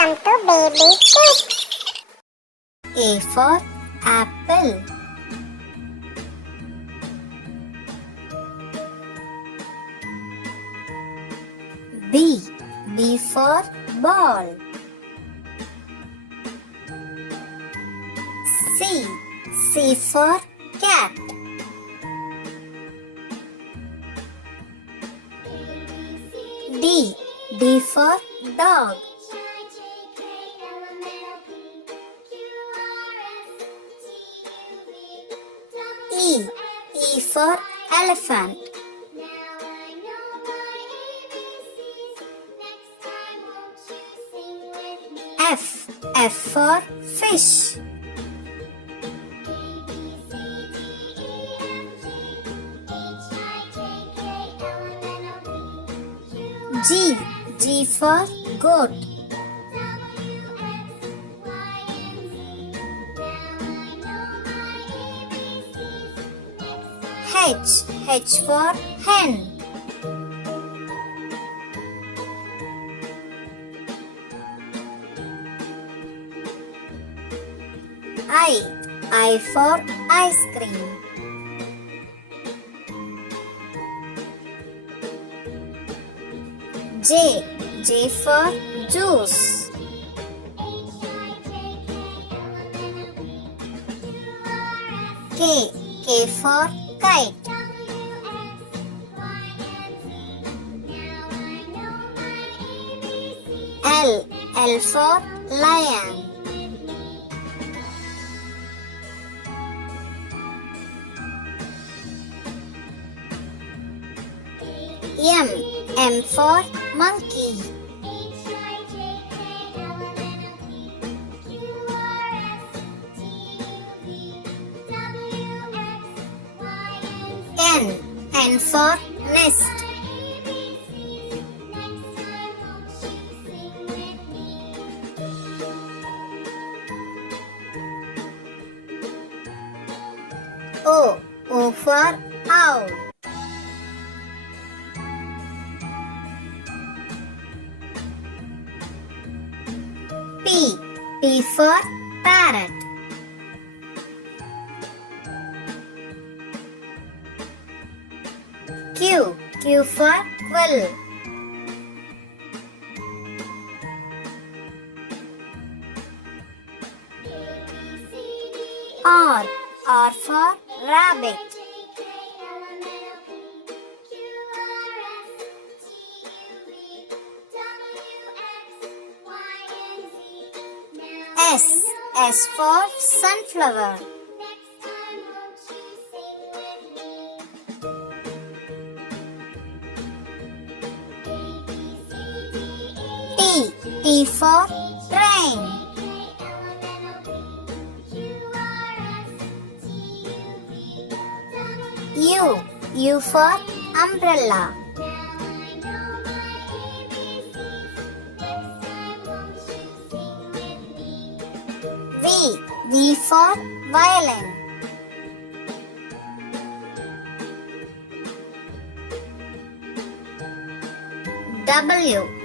Welcome to Baby Kids. A for apple. B for ball. C for cat. D for dog. E for elephant. F for fish. G for goat. H for hen. I for ice cream. J for juice. K for kite. L for lion. M for monkey. N for nest. O for owl. P for parrot. Q for quill. R for rabbit. S for sunflower. T for train. U for umbrella. V for violin.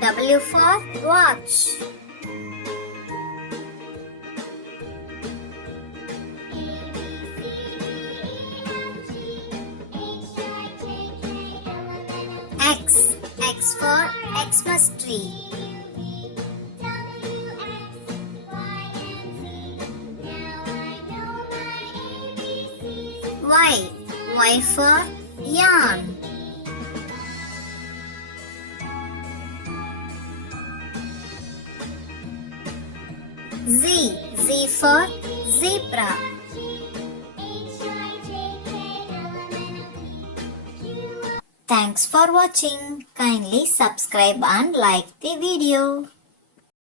W for watch. X for Xmas tree. Y for yarn. Z for zebra. Thanks for watching. Kindly subscribe and like the video.